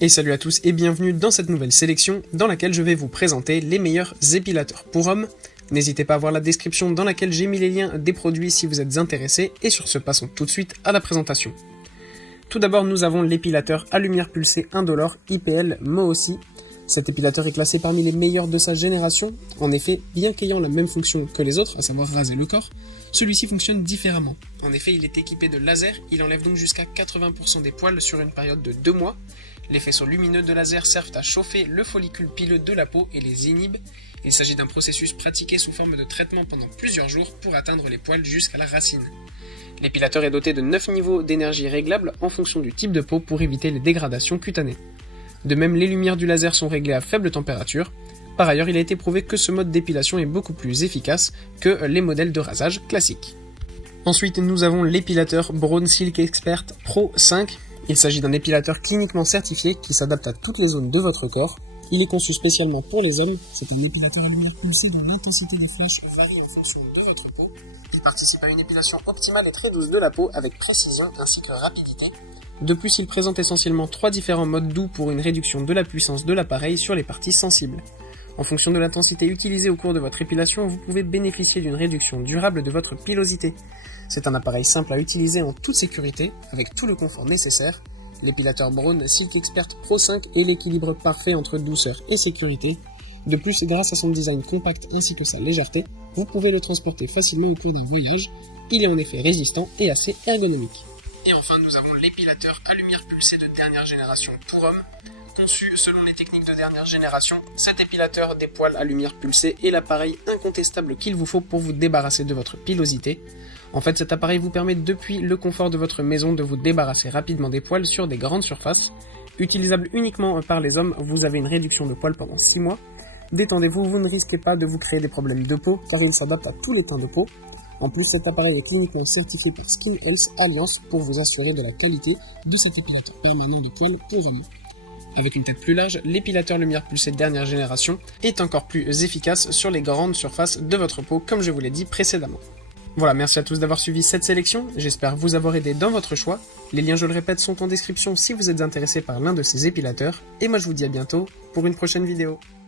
Et salut à tous et bienvenue dans cette nouvelle sélection dans laquelle je vais vous présenter les meilleurs épilateurs pour hommes. N'hésitez pas à voir la description dans laquelle j'ai mis les liens des produits si vous êtes intéressés, et sur ce passons tout de suite à la présentation. Tout d'abord nous avons l'épilateur à lumière pulsée indolore IPL Moossi. Cet épilateur est classé parmi les meilleurs de sa génération. En effet, bien qu'ayant la même fonction que les autres, à savoir raser le corps, celui-ci fonctionne différemment. En effet, il est équipé de laser, il enlève donc jusqu'à 80% des poils sur une période de 2 mois. Les faisceaux lumineux de laser servent à chauffer le follicule pileux de la peau et les inhibe. Il s'agit d'un processus pratiqué sous forme de traitement pendant plusieurs jours pour atteindre les poils jusqu'à la racine. L'épilateur est doté de 9 niveaux d'énergie réglables en fonction du type de peau pour éviter les dégradations cutanées. De même, les lumières du laser sont réglées à faible température. Par ailleurs, il a été prouvé que ce mode d'épilation est beaucoup plus efficace que les modèles de rasage classiques. Ensuite, nous avons l'épilateur Braun Silk Expert Pro 5. Il s'agit d'un épilateur cliniquement certifié qui s'adapte à toutes les zones de votre corps. Il est conçu spécialement pour les hommes. C'est un épilateur à lumière pulsée dont l'intensité des flashs varie en fonction de votre peau. Il participe à une épilation optimale et très douce de la peau avec précision ainsi que rapidité. De plus, il présente essentiellement 3 différents modes doux pour une réduction de la puissance de l'appareil sur les parties sensibles. En fonction de l'intensité utilisée au cours de votre épilation, vous pouvez bénéficier d'une réduction durable de votre pilosité. C'est un appareil simple à utiliser en toute sécurité, avec tout le confort nécessaire. L'épilateur Braun Silk Expert Pro 5 est l'équilibre parfait entre douceur et sécurité. De plus, grâce à son design compact ainsi que sa légèreté, vous pouvez le transporter facilement au cours d'un voyage. Il est en effet résistant et assez ergonomique. Et enfin, nous avons l'épilateur à lumière pulsée de dernière génération pour hommes. Conçu selon les techniques de dernière génération, cet épilateur des poils à lumière pulsée est l'appareil incontestable qu'il vous faut pour vous débarrasser de votre pilosité. En fait, cet appareil vous permet depuis le confort de votre maison de vous débarrasser rapidement des poils sur des grandes surfaces. Utilisable uniquement par les hommes, vous avez une réduction de poils pendant 6 mois. Détendez-vous, vous ne risquez pas de vous créer des problèmes de peau car il s'adapte à tous les teints de peau. En plus, cet appareil est cliniquement certifié par Skin Health Alliance pour vous assurer de la qualité de cet épilateur permanent de poils pour hommes. Avec une tête plus large, l'épilateur lumière pulsée dernière génération est encore plus efficace sur les grandes surfaces de votre peau, comme je vous l'ai dit précédemment. Voilà, merci à tous d'avoir suivi cette sélection, j'espère vous avoir aidé dans votre choix. Les liens, je le répète, sont en description si vous êtes intéressé par l'un de ces épilateurs. Et moi je vous dis à bientôt pour une prochaine vidéo.